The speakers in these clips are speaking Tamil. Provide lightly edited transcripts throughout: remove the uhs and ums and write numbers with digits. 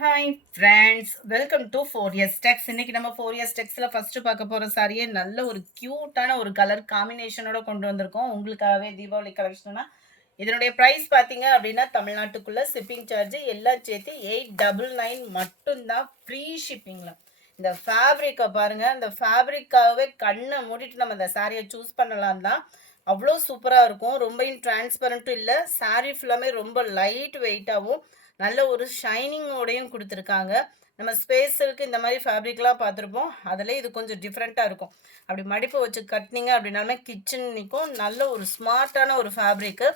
Hi friends, welcome to 4S Tex. இன்னைக்கு நம்ம 4S Texல ஃபர்ஸ்ட் பார்க்க போற சாரியே நல்ல ஒரு கியூட்டான ஒரு கலர் காம்பினேஷனோட கொண்டு வந்திருக்கோம் உங்களுக்காகவே தீபாவளி கலெக்ஷனா. இதனுடைய ப்ரைஸ் பார்த்தீங்க அப்படின்னா தமிழ்நாட்டுக்குள்ள ஷிப்பிங் சார்ஜ் எல்லாம் சேர்த்து 899 மட்டும்தான், ஃப்ரீ ஷிப்பிங்ல. இந்த ஃபேப்ரிக்கை பாருங்க, இந்த ஃபேப்ரிக்காகவே கண்ணை மூடிட்டு நம்ம இந்த சாரியை சூஸ் பண்ணலாம் தான். அவ்வளோ சூப்பராக இருக்கும். ரொம்பவும் டிரான்ஸ்பரண்ட்டும் இல்லை, சாரி ஃபுல்லாமே ரொம்ப லைட் வெயிட்டாகவும் நல்ல ஒரு ஷைனிங்கோடையும் கொடுத்துருக்காங்க. நம்ம ஸ்பேஸருக்கு இந்த மாதிரி ஃபேப்ரிக்லாம் பார்த்துருப்போம், அதில் இது கொஞ்சம் டிஃப்ரெண்ட்டாக இருக்கும். அப்படி மடிப்பு வச்சு கட்டினீங்க அப்படின்னாலுமே கிச்சன் நிற்கும். நல்ல ஒரு ஸ்மார்ட்டான ஒரு ஃபேப்ரிக்கு.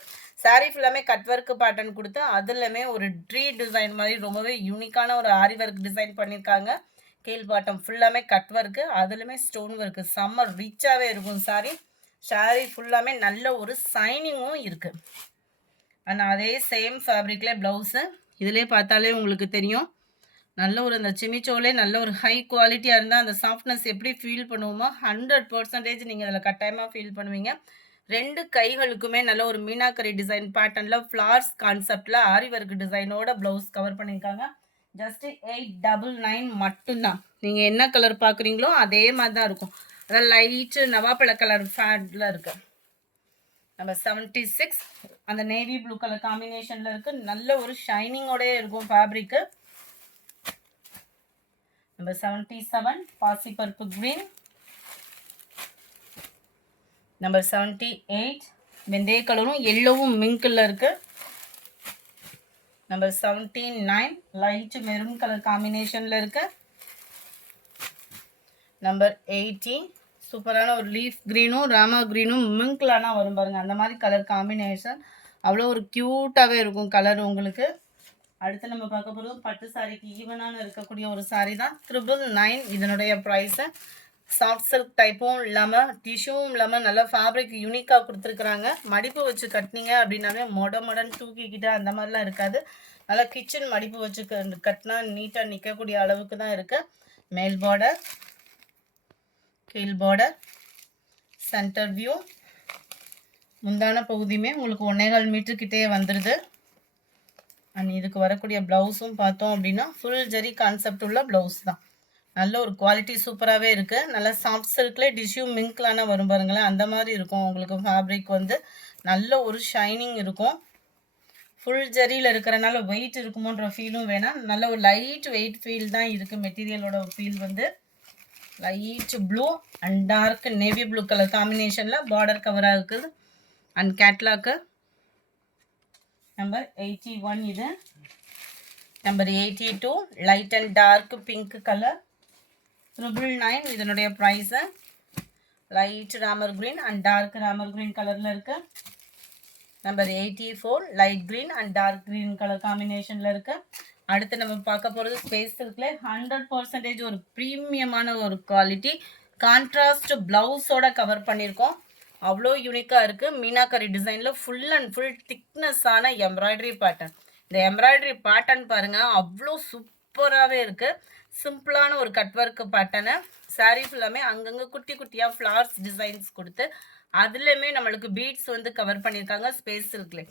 சாரீ ஃபுல்லாமே கட் ஒர்க்கு பேட்டர்ன் கொடுத்து அதுலமே ஒரு ட்ரீ டிசைன் மாதிரி ரொம்பவே யூனிக்கான ஒரு ஆரி ஒர்க் டிசைன் பண்ணியிருக்காங்க. கீழ் பாட்டம் ஃபுல்லாமே கட் ஒர்க்கு, அதுலேயுமே ஸ்டோன் ஒர்க்கு. செம்ம ரிச்சாகவே இருக்கும் சாரீ. சாரீ ஃபுல்லாமே நல்ல ஒரு சைனிங்கும் இருக்குது. ஆனால் அதே சேம் ஃபேப்ரிக்லேயே ப்ளவுஸு இதிலே பார்த்தாலே உங்களுக்கு தெரியும். நல்ல ஒரு அந்த சிமிச்சோலே நல்ல ஒரு ஹை குவாலிட்டியாக இருந்தால் அந்த சாஃப்ட்னஸ் எப்படி ஃபீல் பண்ணுவோமோ 100% நீங்கள் அதில் கட்டாயமாக ஃபீல் பண்ணுவீங்க. ரெண்டு கைகளுக்குமே நல்ல ஒரு மீனாக்கரி டிசைன் பேட்டர்னில் ஃப்ளார்ஸ் கான்செப்டில் ஆரி ஒர்க் டிசைனோட ப்ளவுஸ் கவர் பண்ணியிருக்காங்க. ஜஸ்ட்டு 899 மட்டும்தான். நீங்கள் என்ன கலர் பார்க்குறீங்களோ அதே மாதிரி தான் இருக்கும். அதாவது லைட்டு நவாப்பழ கலர் ஃபேடில் இருக்குது. நம்ம 76 அந்த நேவி ப்ளூ கலர் காம்பினேஷன்ல இருக்கு. நல்ல ஒரு ஷைனிங்கோடய இருக்கும் ஃபேப்ரிக்கு. நம்ம 77 பாசி பருப்பு கிரீன். நம்பர் 78 வெந்தய கலரும் எல்லோவும் மிங்க்ல இருக்கு. நம்பர் 79 லைட் மெரூன் கலர் காம்பினேஷன்ல இருக்கு. நம்பர் 80 சூப்பரான ஒரு லீஃப் க்ரீனும் ராமா க்ரீனும் மிங்க்லானா வரும் பாருங்க, அந்த மாதிரி கலர் காம்பினேஷன். அவ்வளோ ஒரு க்யூட்டாகவே இருக்கும் கலர் உங்களுக்கு. அடுத்து நம்ம பார்க்க போகிறது பட்டு சாரிக்கு ஈவனான இருக்கக்கூடிய ஒரு சாரி தான். 999 இதனுடைய ப்ரைஸை. சாஃப்ட் சில்க் டைப்பும் இல்லாமல் டிஷ்யூவும் இல்லாமல் நல்லா ஃபேப்ரிக் யூனிக்காக கொடுத்துருக்குறாங்க. மடிப்பு வச்சு கட்டினீங்க அப்படின்னாவே மொடன் தூக்கிக்கிட்டு அந்த மாதிரிலாம் இருக்காது. நல்லா கிச்சன் மடிப்பு வச்சு கட்டினா நீட்டாக நிற்கக்கூடிய அளவுக்கு தான் இருக்குது. மேல் பார்டர், கீழ் பார்டர், சென்டர் வியூ, முந்தான பகுதியுமே உங்களுக்கு 1.25 மீட்டர் கிட்டே வந்துடுது. அண்ட் இதுக்கு வரக்கூடிய ப்ளவுஸும் பார்த்தோம் அப்படின்னா ஃபுல் ஜெரி கான்செப்ட் உள்ள ப்ளவுஸ் தான். நல்ல ஒரு குவாலிட்டி சூப்பராகவே இருக்குது. நல்லா சாஃப்ட் சில்க்லேயே டிஷ்யூ மிங்க்லான வரும் பாருங்களேன், அந்த மாதிரி இருக்கும் உங்களுக்கு ஃபேப்ரிக் வந்து. நல்ல ஒரு ஷைனிங் இருக்கும். ஃபுல் ஜெரியில் இருக்கிறனால வெயிட் இருக்குமோன்ற ஃபீலும் வேணாம். நல்ல ஒரு லைட் வெயிட் ஃபீல் தான் இருக்குது. மெட்டீரியலோட ஃபீல் வந்து light blue and dark navy blue colour காம்பினேஷனில் பார்டர் கவராக இருக்குது. அண்ட் கேட்லாக்கு நம்பர் 81 இது. Number 82 light and dark pink colour. 999 இதனுடைய price. Light Ramar green and dark Ramar green கலரில் இருக்கு. Number 84 light green and dark green colour காம்பினேஷனில் இருக்கு. அடுத்து நம்ம பார்க்க போகிறது ஸ்பேஸ் சில்க்ல 100% ஒரு ப்ரீமியமான ஒரு குவாலிட்டி கான்ட்ராஸ்ட் ப்ளவுஸோட கவர் பண்ணியிருக்கோம். அவ்வளோ யூனிக்காக இருக்குது. மீனாக்கரி டிசைனில் ஃபுல் அண்ட் ஃபுல் திக்னஸான எம்ப்ராய்டரி பேட்டர்ன். இந்த எம்ப்ராய்டரி பேட்டர்ன் பாருங்கள், அவ்வளோ சூப்பராகவே இருக்குது. சிம்பிளான ஒரு கட் ஒர்க் பேட்டர்னு. சாரீ ஃபுல்லாமே அங்கங்கே குட்டி குட்டியாக ஃப்ளார்ஸ் டிசைன்ஸ் கொடுத்து அதுலேயுமே நம்மளுக்கு பீட்ஸ் வந்து கவர் பண்ணியிருக்காங்க ஸ்பேஸ் சில்க்ல.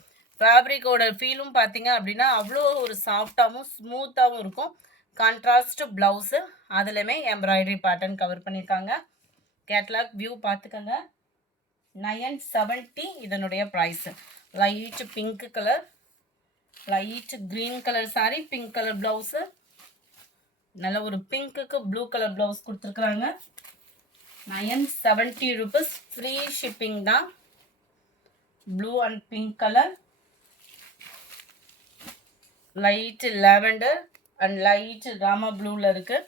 ஃபேப்ரிக்கோட ஃபீலும் பார்த்தீங்க அப்படின்னா அவ்வளோ ஒரு சாஃப்டாகவும் ஸ்மூத்தாகவும் இருக்கும். கான்ட்ராஸ்ட் ப்ளவுஸு, அதுலேயுமே எம்ப்ராய்டரி பேட்டர்ன் கவர் பண்ணியிருக்காங்க. கேட்லாக் வியூ பார்த்துக்கோங்க. 970 இதனுடைய price. Light pink colour, light green colour sari, pink colour blouse. நல்ல ஒரு பிங்க்குக்கு ப்ளூ கலர் ப்ளவுஸ் கொடுத்துருக்குறாங்க. 970 ருபீஸ், ஃப்ரீ ஷிப்பிங் தான். Blue and pink colour, light lavender and light Rama ப்ளூவில் இருக்குது.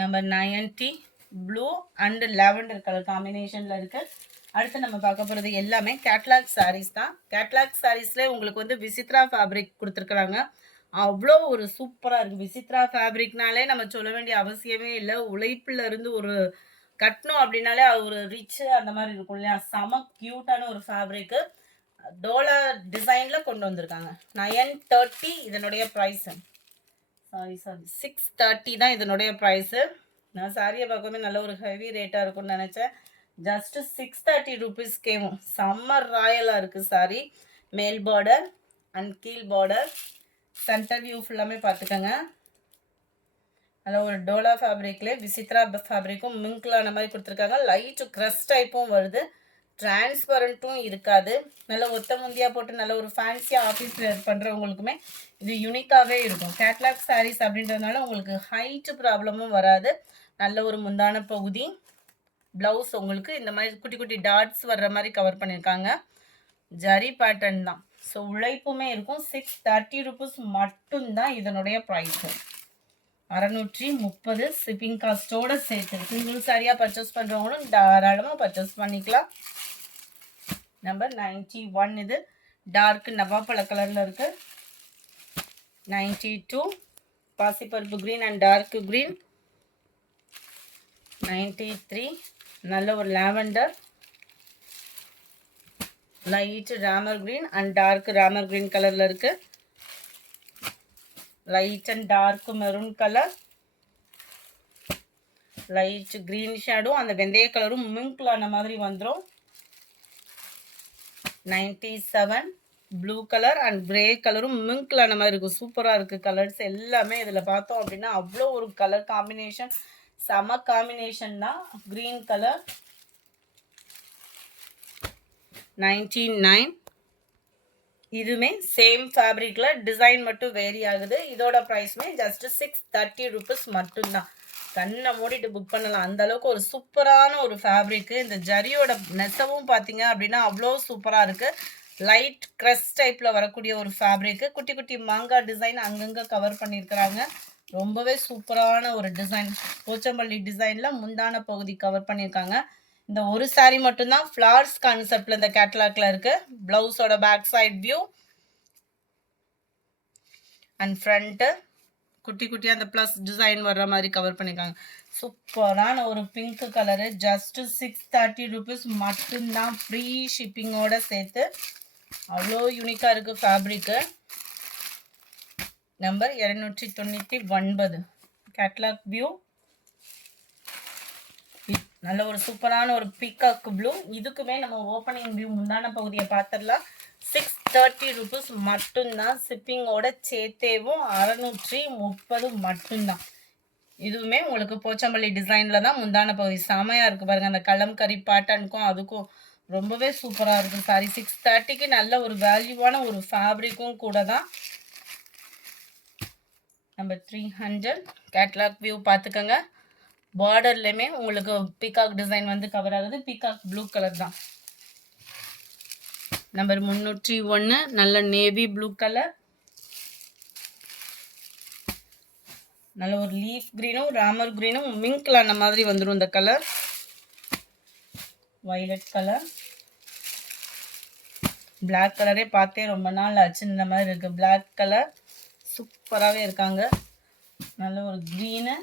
Number 90 blue and lavender colour காம்பினேஷனில் இருக்குது. அடுத்து நம்ம பார்க்க போகிறது எல்லாமே கேட்லாக் சாரீஸ் தான். கேட்லாக் சாரீஸ்லேயே உங்களுக்கு வந்து விசித்ரா ஃபேப்ரிக் கொடுத்துருக்குறாங்க. அவ்வளோ ஒரு சூப்பராக இருக்குது. விசித்ரா ஃபேப்ரிக்னாலே நம்ம சொல்ல வேண்டிய அவசியமே இல்லை. உழைப்பில் இருந்து ஒரு கட்டணும் அப்படின்னாலே அது ஒரு ரிச்சு அந்த மாதிரி இருக்கும் இல்லையா. செம க்யூட்டான ஒரு ஃபேப்ரிக்கு. டோலா டிசைனில் கொண்டு வந்திருக்காங்க. 930 இதனுடைய ப்ரைஸு. சாரி 630 தான் இதனுடைய ப்ரைஸு. நான் சாரியை பார்க்கவே நல்ல ஒரு ஹெவி ரேட்டாக இருக்கும்னு நினச்சேன். ஜஸ்ட்டு 630 ருபீஸ்க்கேவும் செம்ம ராயலாக இருக்குது சாரி. மேல் பார்டர் அண்ட் கீழ் பார்டர் சென்டர் வியூ ஃபுல்லாமே பார்த்துக்கோங்க. அதில் ஒரு டோலா ஃபேப்ரிக்லேயே விசித்ரா ஃபேப்ரிக்கும் மிங்க்லான மாதிரி கொடுத்துருக்காங்க. லைட்டு க்ரஷ் டைப்பும் வருது, டிரான்ஸ்பரண்ட்டும் இருக்காது. நல்ல ஒத்த முந்தியாக போட்டு நல்ல ஒரு ஃபேன்சியாக ஆஃபீஸ் வேர் பண்ணுறவங்களுக்குமே இது யூனிக்காகவே இருக்கும். கேட்லாக் சாரீஸ் அப்படின்றதுனால உங்களுக்கு ஹைட்டு ப்ராப்ளமும் வராது. நல்ல ஒரு முந்தான பகுதி, ப்ளவுஸ் உங்களுக்கு இந்த மாதிரி குட்டி குட்டி டாட்ஸ் வர்ற மாதிரி கவர் பண்ணியிருக்காங்க. ஜரி பேட்டர்ன் தான். ஸோ உழைப்புமே இருக்கும். 630 ருபீஸ் மட்டும்தான் இதனுடைய ப்ரைஸு. 630 ஷிப்பிங் காஸ்ட்டோட சேர்த்து. சிங்கிள் சாரியாக பர்ச்சேஸ் பண்ணுறவங்களும் தாராளமாக பர்ச்சேஸ் பண்ணிக்கலாம். நம்பர் 91 இது டார்க் நவாப்பழ கலரில் இருக்குது. 92 பாசிப்பருப்பு க்ரீன் அண்ட் டார்க் க்ரீன். 93 நல்ல ஒரு lavender, light Ramar green and dark Ramar green கலரில் இருக்குது. Light and dark maroon colour, light green shadow, அந்த வெந்தய கலரும் மிங்க்லான மாதிரி வந்துடும். 97 ப்ளூ கலர் அண்ட் கிரே கலரும் மிங்க்லான மாதிரி இருக்கும். சூப்பராக இருக்குது கலர்ஸ் எல்லாமே. இதில் பார்த்தோம் அப்படின்னா அவ்வளோ ஒரு கலர் காம்பினேஷன், செம காம்பினேஷன் தான். Green colour. 99 இதுவுமே சேம் ஃபேப்ரிக்கில் டிசைன் மட்டும் வேரி ஆகுது. இதோட ப்ரைஸுமே ஜஸ்ட் 630 ருபீஸ் மட்டும்தான். கண்ணை மூடிட்டு புக் பண்ணலாம். அந்த அளவுக்கு ஒரு சூப்பரான ஒரு ஃபேப்ரிக்கு. இந்த ஜரியோட நெசவும் பார்த்தீங்க அப்படின்னா அவ்வளோ சூப்பராக இருக்குது. லைட் க்ரஷ் டைப்பில் வரக்கூடிய ஒரு ஃபேப்ரிக்கு. குட்டி குட்டி மாங்காய் டிசைன் அங்கங்கே கவர் பண்ணியிருக்கிறாங்க. ரொம்பவே சூப்பரான ஒரு டிசைன். போச்சம்பள்ளி டிசைனில் முந்தான பகுதி கவர் பண்ணியிருக்காங்க. இந்த ஒரு சாரீ மட்டும்தான் ஃப்ளார்ஸ் கான்செப்டில் இந்த கேட்லாக்ல இருக்குது. ப்ளவுஸோட back side view and front குட்டி குட்டியாக அந்த ப்ளஸ் டிசைன் வர்ற மாதிரி கவர் பண்ணியிருக்காங்க. சூப்பரான ஒரு பிங்க் கலரு. ஜஸ்ட் 630 ருபீஸ் மட்டும்தான், ஃப்ரீ ஷிப்பிங்கோட சேர்த்து. அவ்வளோ யூனிக்காக இருக்குது ஃபேப்ரிக்கு. Number 299 catalogue view. நல்ல ஒரு சூப்பரான ஒரு பீகாக் ப்ளூ. இதுக்குமே நம்ம ஓப்பனிங் வியூ முந்தான பகுதியை பார்த்துடலாம். 630 ருபீஸ் மட்டும்தான், ஷிப்பிங்கோட சேர்த்தேவும் 630 மட்டும்தான். இதுவுமே உங்களுக்கு போச்சம்பள்ளி டிசைனில் தான் முந்தான பகுதி. செமையாக இருக்குது பாருங்கள். அந்த கலம்கரி பேட்டர்னுக்கும் அதுக்கும் ரொம்பவே சூப்பராக இருக்குது சாரி. 630க்கு நல்ல ஒரு வேல்யூவான ஒரு ஃபேப்ரிக்கும் கூட தான். நம்பர் 300 கேட்லாக் வியூ பார்த்துக்கோங்க. பார்டர்லையுமே உங்களுக்கு பீகாக் டிசைன் வந்து கவர் ஆகுது. பீகாக் ப்ளூ கலர் தான். நம்பர் 301 நல்ல நேவி ப்ளூ கலர். நல்ல ஒரு லீஃப் க்ரீனும் ராமர் க்ரீனும் மிங்க்லான மாதிரி வந்துடும் இந்த கலர். Violet colour. பிளாக் கலரே பார்த்தே ரொம்ப நாள் ஆச்சு. இந்த மாதிரி இருக்குது பிளாக் கலர். சூப்பராகவே இருக்காங்க. நல்ல ஒரு க்ரீனு,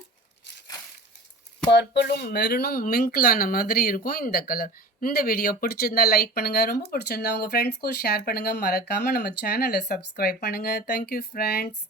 பர்பிளும் மெரூனும் மிங்க்லான மாதிரி இருக்கும் இந்த கலர். இந்த வீடியோ பிடிச்சிருந்தா லைக் பண்ணுங்கள். ரொம்ப பிடிச்சிருந்தா உங்கள் ஃப்ரெண்ட்ஸ்க்கும் ஷேர் பண்ணுங்கள். மறக்காமல் நம்ம சேனலை சப்ஸ்கிரைப் பண்ணுங்கள். Thank you friends.